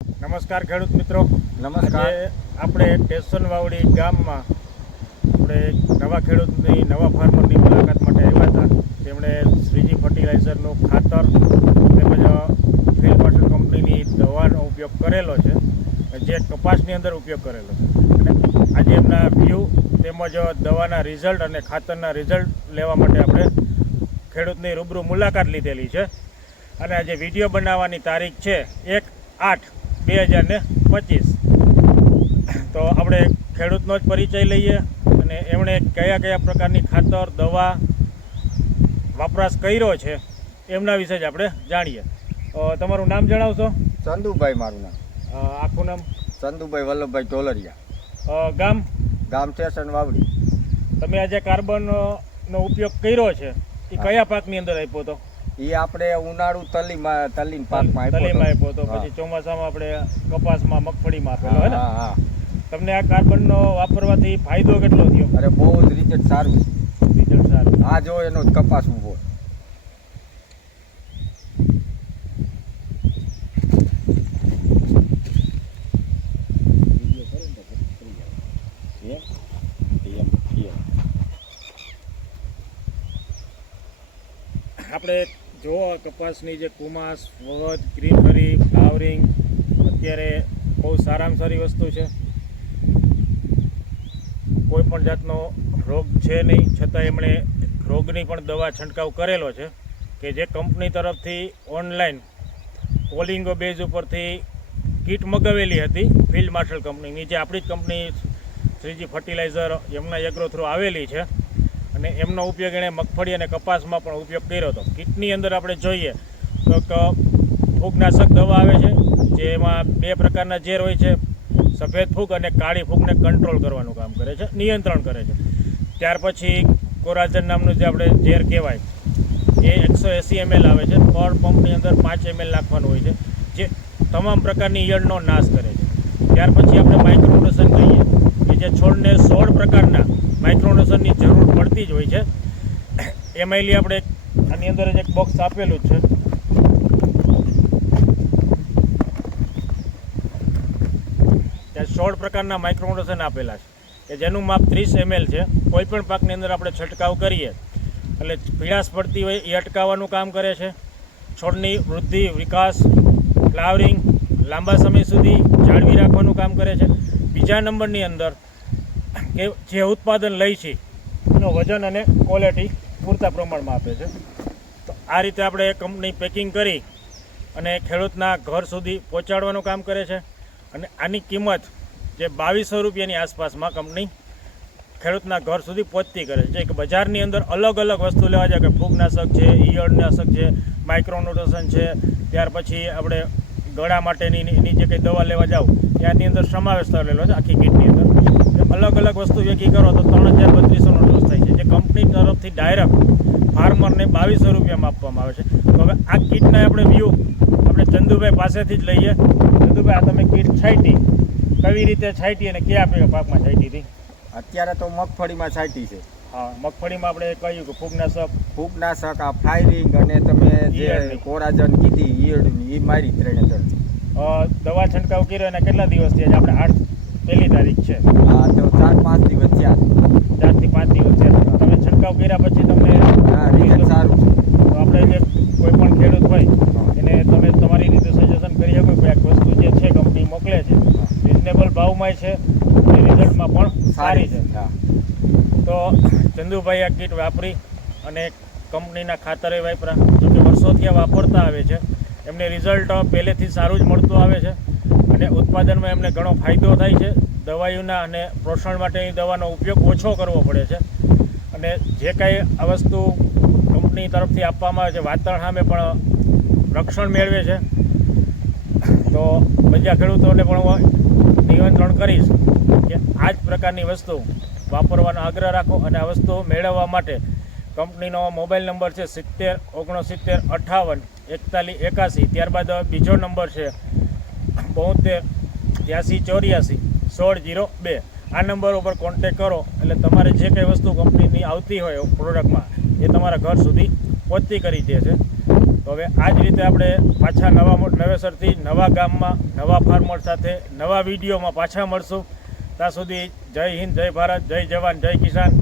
નમસ્કાર ખેડૂત મિત્રો. નમસ્કાર. આપણે ટેશન વાવડી ગામમાં આપણે નવા ખેડૂતની નવા ફાર્મરની મુલાકાત માટે આવ્યા હતા. તેમણે શ્રીજી ફર્ટિલાઇઝરનું ખાતર તેમજ ફિલ્ડ માસ્ટર કંપનીની દવાનો ઉપયોગ કરેલો છે જે કપાસની અંદર ઉપયોગ કરેલો છે. અને આજે એમના વ્યૂ તેમજ દવાના રિઝલ્ટ અને ખાતરના રિઝલ્ટ લેવા માટે આપણે ખેડૂતની રૂબરૂ મુલાકાત લીધેલી છે. અને આજે વીડિયો બનાવવાની તારીખ છે એક આઠ બે હજાર ને પચીસ. તો આપણે ખેડૂતનો જ પરિચય લઈએ અને એમણે કયા કયા પ્રકારની ખાતર દવા વપરાશ કર્યો છે એમના વિશે જ આપણે જાણીએ. તમારું નામ જણાવશો? ચંદુભાઈ મારું નામ. આખું નામ? ચંદુભાઈ વલ્લભભાઈ ટોલરિયા ગામ? ગામ સ્ટેશન વાવડી. તમે આજે કાર્બનનો ઉપયોગ કર્યો છે. એ કયા પાકની અંદર આપ્યો હતો? એ આપણે ઉનાળુ તલીમાં તલીન પાકમાં તલીમાં આપ્યો હતો પછી ચોમાસામાં આપણે કપાસમાં મગફળીમાં. આપેલો હે ને? તમને આ કાર્બનનો વાપરવાથી ફાયદો કેટલો થયો? અરે બહુ જ રિઝલ્ટ સારું રિઝલ્ટ સારું. આ જો એનો જ કપાસ ઊભો. આપણે જો કપાસની જે કુમાસ વવત ગ્રીનરી, ફ્લાવરિંગ, અત્યારે બહુ સારામાં સારી વસ્તુ છે. કોઈ પણ જાતનો રોગ છે નહીં, છતાં એમણે રોગની પણ દવા છંટકાવ કરેલો છે કે જે કંપની તરફથી ઓનલાઈન પોલિંગો બેઝ ઉપરથી કીટ મગાવેલી હતી ફિલ્ડ માર્શલ કંપનીની, જે આપણી જ company Shreeji fertiliser Yamuna agro through આવેલી છે. અને એમનો ઉપયોગ એણે મગફળી અને કપાસમાં પણ ઉપયોગ કર્યો હતો. કીટની અંદર આપણે જોઈએ તો ફૂગનાશક દવા આવે છે, જેમાં બે પ્રકારના ઝેર હોય છે, સફેદ ફૂગ અને કાળી ફૂગને કંટ્રોલ કરવાનું કામ કરે છે, નિયંત્રણ કરે છે. ત્યાર પછી કોરાજન નામનું જે આપણે ઝેર કહેવાય, એ એકસો એંસી એમએલ આવે છે. પર પંપની અંદર પાંચ એમએલ નાખવાનું હોય છે, જે તમામ પ્રકારની ઈયળનો નાશ કરે છે. ત્યાર પછી આપણે માઇક્રોન્યુટ્રશન કહીએ. કે છોડને સોળ પ્રકારના માઇક્રોનેશનની જરૂર પડતી જ હોય છે. એમાં આપણે આની અંદર જ એક બોક્સ આપેલું જ છે. ત્યાં સોળ પ્રકારના માઇક્રોનેશન આપેલા છે. કે જેનું માપ ત્રીસ એમએલ છે. કોઈ પણ પાકની અંદર આપણે છંટકાવ કરીએ, એટલે પીળાશ પડતી હોય એ અટકાવવાનું કામ કરે છે. છોડની વૃદ્ધિ, વિકાસ, ફ્લાવરિંગ લાંબા સમય સુધી જાળવી રાખવાનું કામ કરે છે. બીજા નંબરની અંદર કે જે ઉત્પાદન લઈ છે, એનું વજન અને ક્વોલિટી પૂરતા પ્રમાણમાં આપે છે. તો આ રીતે આપણે કંપની પેકિંગ કરી અને ખેડૂતના ઘર સુધી પહોંચાડવાનું કામ કરે છે. અને આની કિંમત જે બાવીસો રૂપિયાની આસપાસમાં કંપની ખેડૂતના ઘર સુધી પહોંચતી કરે છે. કે બજારની અંદર અલગ અલગ વસ્તુ લેવા જાય, કે ફૂગનાશક છે, ઈયળનાશક છે માઇક્રોન્યુટ્રશન છે, ત્યાર પછી આપણે ગળા માટેની, એની જે કંઈ દવા લેવા જાઓ ત્યાંની અંદર સમાવેશ થયેલો છે, આખી કીટની અંદર. અલગ અલગ વસ્તુ ભેગી કરો તો ત્રણ હજાર બત્રીસોનો લોસ થાય છે. જે કંપની તરફથી ડાયરેક્ટ ફાર્મરને બાવીસો રૂપિયામાં આપવામાં આવે છે. તો હવે આ કીટના આપણે વ્યૂ આપણે ચંદુભાઈ પાસેથી જ લઈએ. ચંદુભાઈ આ તમે કીટ છાંટી. કેવી રીતે છાંટી અને કયા પે- પાકમાં છાંટી હતી? અત્યારે તો મગફળીમાં છાંટી છે. હા મગફળીમાં આપણે કહ્યું કે ફૂગનાશક. ફૂગનાશક આ ફાયરિંગ અને તમે જે. કોરાજન કીધી ઈયળની એ મારી ત્રણે ત્રણ. દવા છંટકાવ કર્યો અને કેટલા દિવસ થયા આપણે આઠ પહેલી તારીખ છે. હા તો ચાર પાંચ દિવસ ચાર ચારથી પાંચ દિવસ છે તમે છંટકાવ કર્યા પછી તમને હા રિઝલ્ટ સારું છે. તો આપણે જે કોઈ પણ ખેડૂત હોય એને તમે તમારી રીતે સજેશન કરી શકો કે આ વસ્તુ જે છે કંપની મોકલે છે. રિઝનેબલ ભાવમાં છે એ રિઝલ્ટમાં પણ સારી છે. હા. તો ચંદુભાઈ આ કીટ વાપરી અને કંપનીના ખાતરે વાપરા. જો કે વર્ષોથી આ વાપરતા આવે છે. એમને રિઝલ્ટ પહેલેથી સારું જ મળતું આવે છે. અને ઉત્પાદનમાં એમને ઘણો ફાયદો થાય છે. દવાઈઓના અને પોષણ માટેની દવાનો ઉપયોગ ઓછો કરવો પડે છે. અને જે કાંઈ આ વસ્તુ કંપની તરફથી આપવામાં આવે છે, વાતાવરણ સામે પણ રક્ષણ મેળવે છે. તો બીજા ખેડૂતોને પણ હું નિયંત્રણ કરીશ કે આ જ પ્રકારની વસ્તુ વાપરવાનો આગ્રહ રાખો અને આ વસ્તુ મેળવવા માટે કંપનીનો મોબાઈલ નંબર છે સિત્તેર, ઓગણસિત્તેર, અઠાવન, એકતાલીસ, એકાસી, ત્યારબાદ બીજો નંબર છે બોતેર બ્યાસી ચોર્યાસી સોળ જીરો બે. આ નંબર ઉપર કોન્ટેક કરો એટલે તમારે જે કંઈ વસ્તુ કંપનીની આવતી હોય પ્રોડક્ટમાં એ તમારા ઘર સુધી પહોંચતી કરી દે છે. તો હવે આ જ રીતે આપણે પાછા નવા નવેસરથી નવા ગામમાં, નવા ફાર્મર સાથે નવા વિડીયોમાં પાછા મળશું. ત્યાં સુધી જય હિન્દ, જય ભારત, જય જવાન, જય કિસાન.